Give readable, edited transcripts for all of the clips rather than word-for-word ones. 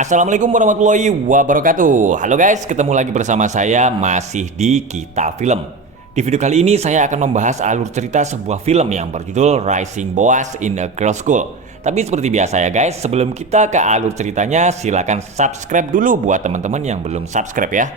Assalamualaikum warahmatullahi wabarakatuh. Halo guys, ketemu lagi bersama saya masih di Kita Film. Di video kali ini saya akan membahas alur cerita sebuah film yang berjudul Rising Boas in a Girls' School. Tapi seperti biasa ya guys, sebelum kita ke alur ceritanya, silakan subscribe dulu buat teman-teman yang belum subscribe ya.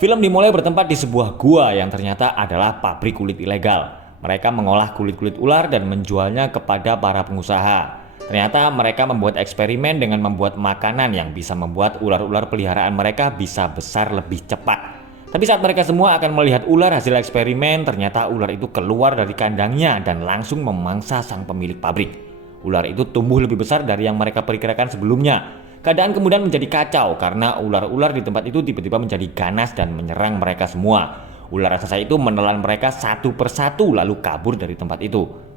Film dimulai bertempat di sebuah gua yang ternyata adalah pabrik kulit ilegal. Mereka mengolah kulit-kulit ular dan menjualnya kepada para pengusaha. Ternyata mereka membuat eksperimen dengan membuat makanan yang bisa membuat ular-ular peliharaan mereka bisa besar lebih cepat. Tapi saat mereka semua akan melihat ular hasil eksperimen, ternyata ular itu keluar dari kandangnya dan langsung memangsa sang pemilik pabrik. Ular itu tumbuh lebih besar dari yang mereka perkirakan sebelumnya. Keadaan kemudian menjadi kacau karena ular-ular di tempat itu tiba-tiba menjadi ganas dan menyerang mereka semua. Ular raksasa itu menelan mereka satu persatu lalu kabur dari tempat itu.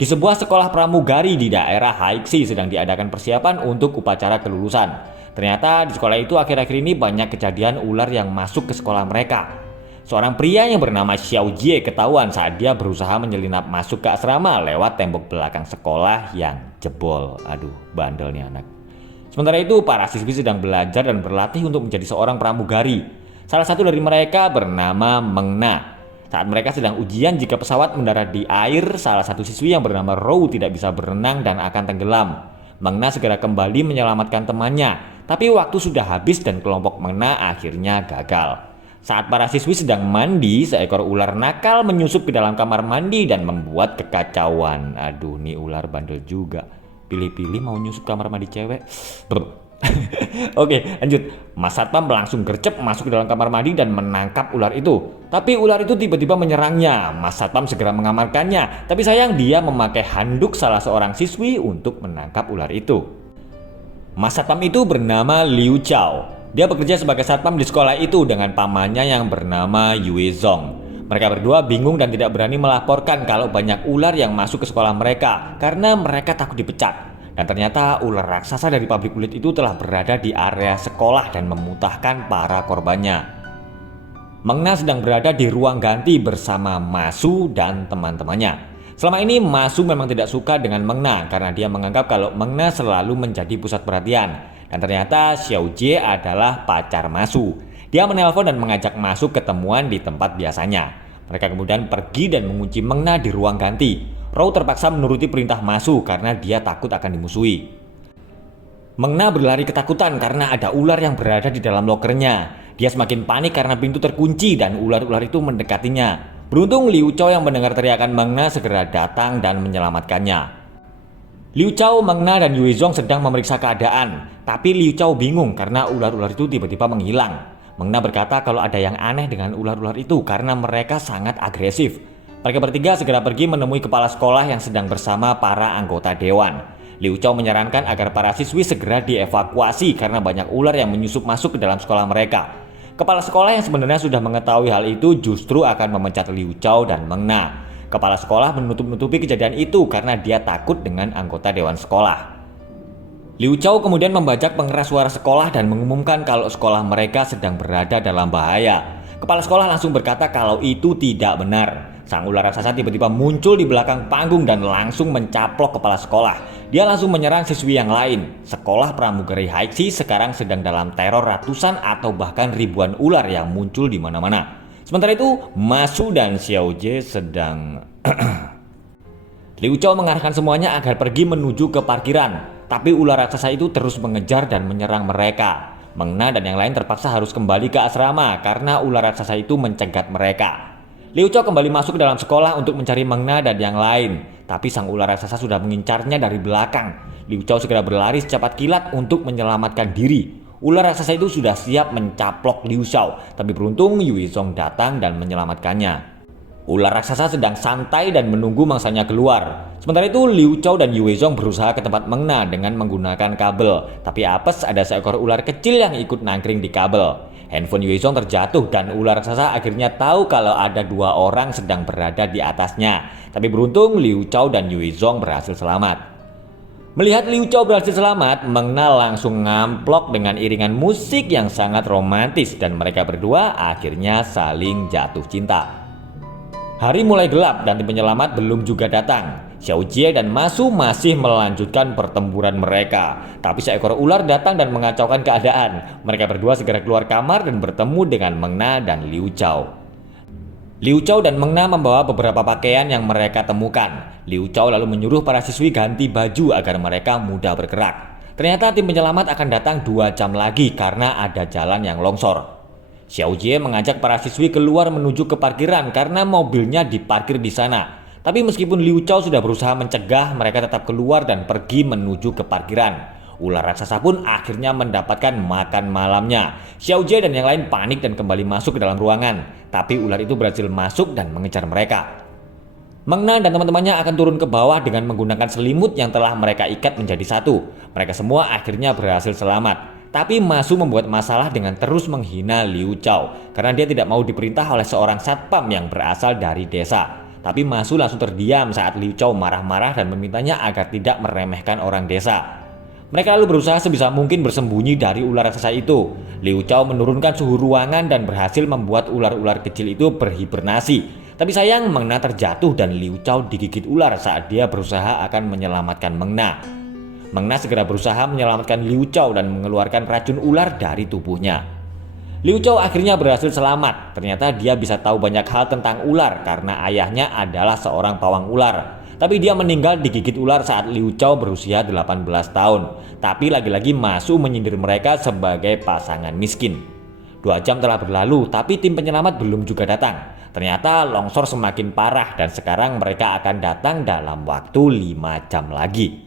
Di sebuah sekolah pramugari di daerah Haixi sedang diadakan persiapan untuk upacara kelulusan. Ternyata di sekolah itu akhir-akhir ini banyak kejadian ular yang masuk ke sekolah mereka. Seorang pria yang bernama Xiao Jie ketahuan saat dia berusaha menyelinap masuk ke asrama lewat tembok belakang sekolah yang jebol. Aduh, bandel nih anak. Sementara itu para siswi sedang belajar dan berlatih untuk menjadi seorang pramugari. Salah satu dari mereka bernama Meng Na. Saat mereka sedang ujian jika pesawat mendarat di air, salah satu siswi yang bernama Rou tidak bisa berenang dan akan tenggelam. Meng Na segera kembali menyelamatkan temannya, tapi waktu sudah habis dan kelompok Meng Na akhirnya gagal. Saat para siswi sedang mandi, seekor ular nakal menyusup ke dalam kamar mandi dan membuat kekacauan. Aduh, nih ular bandel juga. Pilih-pilih mau nyusup kamar mandi cewek. Oke, lanjut. Mas Satpam langsung gercep masuk ke dalam kamar mandi dan menangkap ular itu. Tapi ular itu tiba-tiba menyerangnya. Mas Satpam segera mengamankannya. Tapi sayang dia memakai handuk salah seorang siswi untuk menangkap ular itu. Mas Satpam itu bernama Liu Chao. Dia bekerja sebagai satpam di sekolah itu dengan pamannya yang bernama Yue Zong. Mereka berdua bingung dan tidak berani melaporkan kalau banyak ular yang masuk ke sekolah mereka karena mereka takut dipecat. Dan ternyata ular raksasa dari pabrik kulit itu telah berada di area sekolah dan memutahkan para korbannya. Meng Na sedang berada di ruang ganti bersama Masu dan teman-temannya. Selama ini Masu memang tidak suka dengan Meng Na karena dia menganggap kalau Meng Na selalu menjadi pusat perhatian. Dan ternyata Xiao Jie adalah pacar Masu. Dia menelpon dan mengajak Masu ketemuan di tempat biasanya. Mereka kemudian pergi dan mengunci Meng Na di ruang ganti. Rou terpaksa menuruti perintah Masu karena dia takut akan dimusuhi. Meng Na berlari ketakutan karena ada ular yang berada di dalam lokernya. Dia semakin panik karena pintu terkunci dan ular-ular itu mendekatinya. Beruntung Liu Chao yang mendengar teriakan Meng Na segera datang dan menyelamatkannya. Liu Chao, Meng Na dan Yue Zong sedang memeriksa keadaan. Tapi Liu Chao bingung karena ular-ular itu tiba-tiba menghilang. Meng Na berkata kalau ada yang aneh dengan ular-ular itu karena mereka sangat agresif. Mereka bertiga segera pergi menemui kepala sekolah yang sedang bersama para anggota dewan. Liu Chao menyarankan agar para siswi segera dievakuasi karena banyak ular yang menyusup masuk ke dalam sekolah mereka. Kepala sekolah yang sebenarnya sudah mengetahui hal itu justru akan memecat Liu Chao dan Meng Na. Kepala sekolah menutup-nutupi kejadian itu karena dia takut dengan anggota dewan sekolah. Liu Chao kemudian membajak pengeras suara sekolah dan mengumumkan kalau sekolah mereka sedang berada dalam bahaya. Kepala sekolah langsung berkata kalau itu tidak benar. Sang ular raksasa tiba-tiba muncul di belakang panggung dan langsung mencaplok kepala sekolah. Dia langsung menyerang siswi yang lain. Sekolah pramugari Haixi sekarang sedang dalam teror ratusan atau bahkan ribuan ular yang muncul di mana-mana. Sementara itu, Masu dan Xiao Jie sedang Liu Chao mengarahkan semuanya agar pergi menuju ke parkiran. Tapi ular raksasa itu terus mengejar dan menyerang mereka. Meng Na dan yang lain terpaksa harus kembali ke asrama karena ular raksasa itu mencegat mereka. Liu Chao kembali masuk ke dalam sekolah untuk mencari Meng Na dan yang lain. Tapi sang ular raksasa sudah mengincarnya dari belakang. Liu Chao segera berlari secepat kilat untuk menyelamatkan diri. Ular raksasa itu sudah siap mencaplok Liu Chao. Tapi beruntung Yue Zong datang dan menyelamatkannya. Ular raksasa sedang santai dan menunggu mangsanya keluar. Sementara itu Liu Chao dan Yue Zong berusaha ke tempat Meng Na dengan menggunakan kabel. Tapi apes ada seekor ular kecil yang ikut nangkring di kabel. Handphone Yue Zong terjatuh dan ular raksasa akhirnya tahu kalau ada dua orang sedang berada di atasnya. Tapi beruntung Liu Chao dan Yue Zong berhasil selamat. Melihat Liu Chao berhasil selamat, Meng Na langsung ngamplok dengan iringan musik yang sangat romantis dan mereka berdua akhirnya saling jatuh cinta. Hari mulai gelap dan tim penyelamat belum juga datang. Xiao Jie dan Ma Su masih melanjutkan pertempuran mereka. Tapi seekor ular datang dan mengacaukan keadaan. Mereka berdua segera keluar kamar dan bertemu dengan Meng Na dan Liu Chao. Liu Chao dan Meng Na membawa beberapa pakaian yang mereka temukan. Liu Chao lalu menyuruh para siswi ganti baju agar mereka mudah bergerak. Ternyata tim penyelamat akan datang 2 jam lagi karena ada jalan yang longsor. Xiao Jie mengajak para siswi keluar menuju ke parkiran karena mobilnya diparkir di sana. Tapi meskipun Liu Chao sudah berusaha mencegah, mereka tetap keluar dan pergi menuju ke parkiran. Ular raksasa pun akhirnya mendapatkan makan malamnya. Xiao Jie dan yang lain panik dan kembali masuk ke dalam ruangan. Tapi ular itu berhasil masuk dan mengejar mereka. Meng Na dan teman-temannya akan turun ke bawah dengan menggunakan selimut yang telah mereka ikat menjadi satu. Mereka semua akhirnya berhasil selamat. Tapi Ma Su membuat masalah dengan terus menghina Liu Chao karena dia tidak mau diperintah oleh seorang satpam yang berasal dari desa. Tapi Ma Su langsung terdiam saat Liu Chao marah-marah dan memintanya agar tidak meremehkan orang desa. Mereka lalu berusaha sebisa mungkin bersembunyi dari ular raksasa itu. Liu Chao menurunkan suhu ruangan dan berhasil membuat ular-ular kecil itu berhibernasi. Tapi sayang, Meng Na terjatuh dan Liu Chao digigit ular saat dia berusaha akan menyelamatkan Meng Na. Meng Na segera berusaha menyelamatkan Liu Chao dan mengeluarkan racun ular dari tubuhnya. Liu Chao akhirnya berhasil selamat. Ternyata dia bisa tahu banyak hal tentang ular karena ayahnya adalah seorang pawang ular. Tapi dia meninggal digigit ular saat Liu Chao berusia 18 tahun. Tapi lagi-lagi Ma Su menyindir mereka sebagai pasangan miskin. 2 jam telah berlalu, tapi tim penyelamat belum juga datang. Ternyata longsor semakin parah dan sekarang mereka akan datang dalam waktu 5 jam lagi.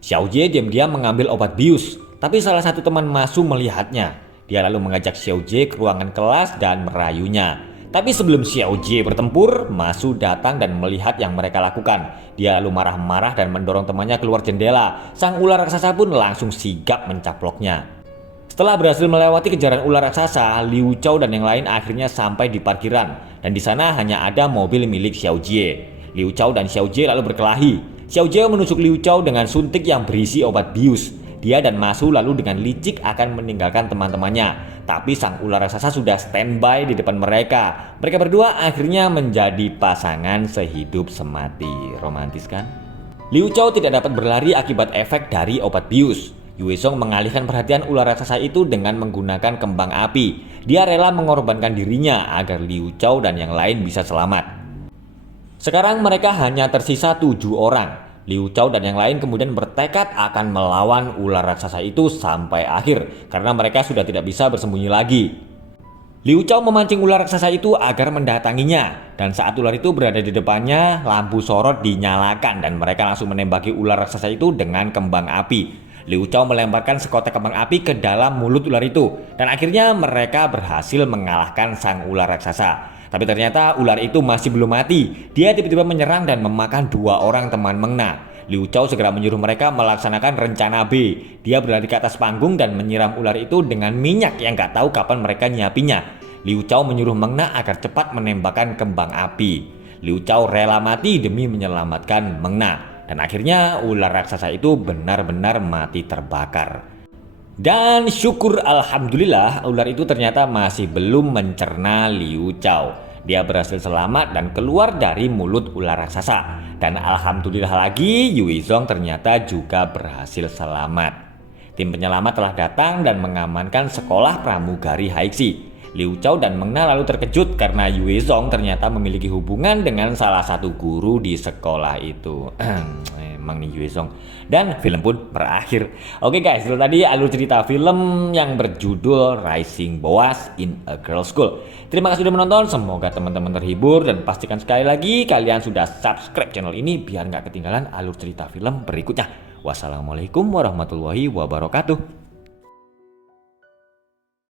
Xiao Jie diam-diam mengambil obat bius, tapi salah satu teman Ma Su melihatnya. Dia lalu mengajak Xiao Jie ke ruangan kelas dan merayunya. Tapi sebelum Xiao Jie bertempur, Ma Su datang dan melihat yang mereka lakukan. Dia lalu marah-marah dan mendorong temannya keluar jendela. Sang ular raksasa pun langsung sigap mencaploknya. Setelah berhasil melewati kejaran ular raksasa, Liu Chao dan yang lain akhirnya sampai di parkiran. Dan di sana hanya ada mobil milik Xiao Jie. Liu Chao dan Xiao Jie lalu berkelahi. Xiao Jie menusuk Liu Chao dengan suntik yang berisi obat bius. Dia dan Ma Su lalu dengan licik akan meninggalkan teman-temannya. Tapi sang ular raksasa sudah standby di depan mereka. Mereka berdua akhirnya menjadi pasangan sehidup semati. Romantis kan? Liu Chao tidak dapat berlari akibat efek dari obat bius. Yue Song mengalihkan perhatian ular raksasa itu dengan menggunakan kembang api. Dia rela mengorbankan dirinya agar Liu Chao dan yang lain bisa selamat. Sekarang mereka hanya tersisa 7 orang. Liu Chao dan yang lain kemudian bertekad akan melawan ular raksasa itu sampai akhir karena mereka sudah tidak bisa bersembunyi lagi. Liu Chao memancing ular raksasa itu agar mendatanginya, dan saat ular itu berada di depannya, lampu sorot dinyalakan dan mereka langsung menembaki ular raksasa itu dengan kembang api. Liu Chao melemparkan sekotak kembang api ke dalam mulut ular itu, dan akhirnya mereka berhasil mengalahkan sang ular raksasa. Tapi ternyata ular itu masih belum mati. Dia tiba-tiba menyerang dan memakan 2 orang teman Meng Na. Liu Chao segera menyuruh mereka melaksanakan rencana B. Dia berlari ke atas panggung dan menyiram ular itu dengan minyak yang gak tahu kapan mereka nyiapinya. Liu Chao menyuruh Meng Na agar cepat menembakkan kembang api. Liu Chao rela mati demi menyelamatkan Meng Na. Dan akhirnya ular raksasa itu benar-benar mati terbakar. Dan syukur alhamdulillah ular itu ternyata masih belum mencerna Liu Chao. Dia berhasil selamat dan keluar dari mulut ular raksasa. Dan alhamdulillah lagi Yue Song ternyata juga berhasil selamat. Tim penyelamat telah datang dan mengamankan sekolah pramugari Haixi. Liu Chao dan Meng Na lalu terkejut karena Yue Song ternyata memiliki hubungan dengan salah satu guru di sekolah itu. Emang nih Yue Song. Dan film pun berakhir. Oke guys, itu tadi alur cerita film yang berjudul Rising Boas in a Girls School. Terima kasih sudah menonton, semoga teman-teman terhibur dan pastikan sekali lagi kalian sudah subscribe channel ini biar nggak ketinggalan alur cerita film berikutnya. Wassalamualaikum warahmatullahi wabarakatuh.